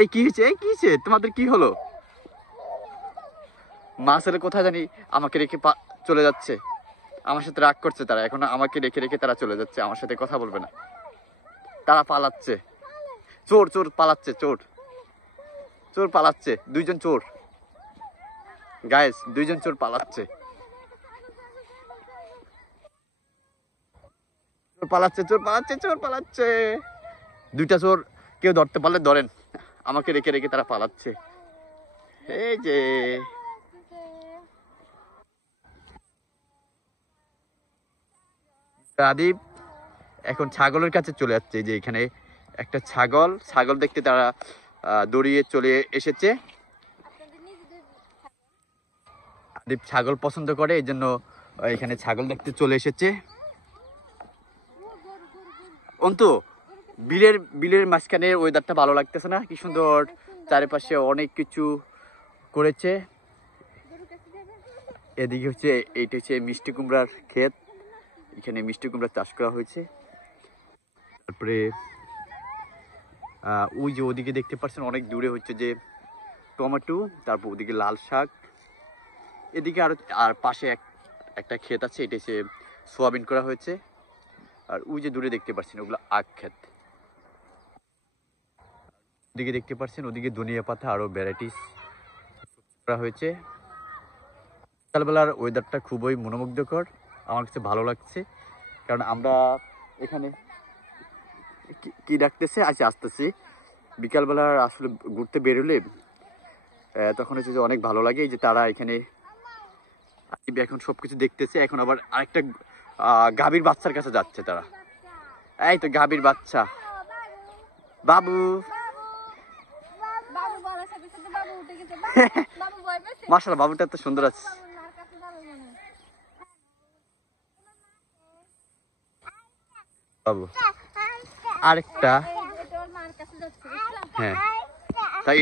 এই কি হয়েছে, এই কি হয়েছে, তোমাদের কি হলো? মা ছেলে কোথায় জানি আমাকে রেখে চলে যাচ্ছে। আমার সাথে রাগ করছে তারা, এখন আমাকে রেখে রেখে তারা চলে যাচ্ছে, আমার সাথে কথা বলবে না। তারা পালাচ্ছে, চোর চোর পালাচ্ছে, চোর চোর পালাচ্ছে, দুইজন চোর গাইস, দুইজন চোর পালাচ্ছে, চোর পালাচ্ছে, চোর পালাচ্ছে, চোর পালাচ্ছে। দুইটা চোর, কেউ ধরতে পারলে ধরেন, আমাকে রেখে রেখে তারা পালাচ্ছে। এই যে আদিব এখন ছাগলের কাছে চলে যাচ্ছে। যে এখানে একটা ছাগল, ছাগল দেখতে তারা দৌড়িয়ে চলে এসেছে। আদিব ছাগল পছন্দ করে, এই জন্য এখানে ছাগল দেখতে চলে এসেছে। অন্তু বিলের বিলের মাঝখানে ওয়েদারটা ভালো লাগতেছে না? কি সুন্দর চারিপাশে অনেক কিছু করেছে। এদিকে হচ্ছে, এইটা হচ্ছে মিষ্টি কুমড়ার ক্ষেত, এখানে মিষ্টি কুমড়া চাষ করা হয়েছে। তারপরে ওই যে ওদিকে দেখতে পাচ্ছেন অনেক দূরে হচ্ছে যে টমেটো, তারপর ওদিকে লাল শাক, এদিকে আর পাশে একটা ক্ষেত আছে, এটা হচ্ছে সোয়াবিন করা হয়েছে। আর ওই যে দূরে দেখতে পাচ্ছেন ওগুলো আখ ক্ষেত। ওদিকে দেখতে পাচ্ছেন ওদিকে ধনিয়া পাতা আরো ভ্যারাইটিস করা হয়েছে। সকালবেলার ওয়েদারটা খুবই মনোমুগ্ধকর, আমার কাছে ভালো লাগছে। কারণ আমরা এখানে কি ডাকতেছে, আচ্ছা আসতেছি। বিকালবেলা আসলে ঘুরতে বেরোলে তখন হচ্ছে যে অনেক ভালো লাগে। এই যে তারা এখানে এখন সবকিছু দেখতেছে, এখন আবার আরেকটা গাভীর বাচ্চার কাছে যাচ্ছে তারা। এই তো গাভীর বাচ্চা, বাবু মাশাআল্লাহ, বাবুটা তো সুন্দর আছে। বাবু আরেকটা, হ্যাঁ তাই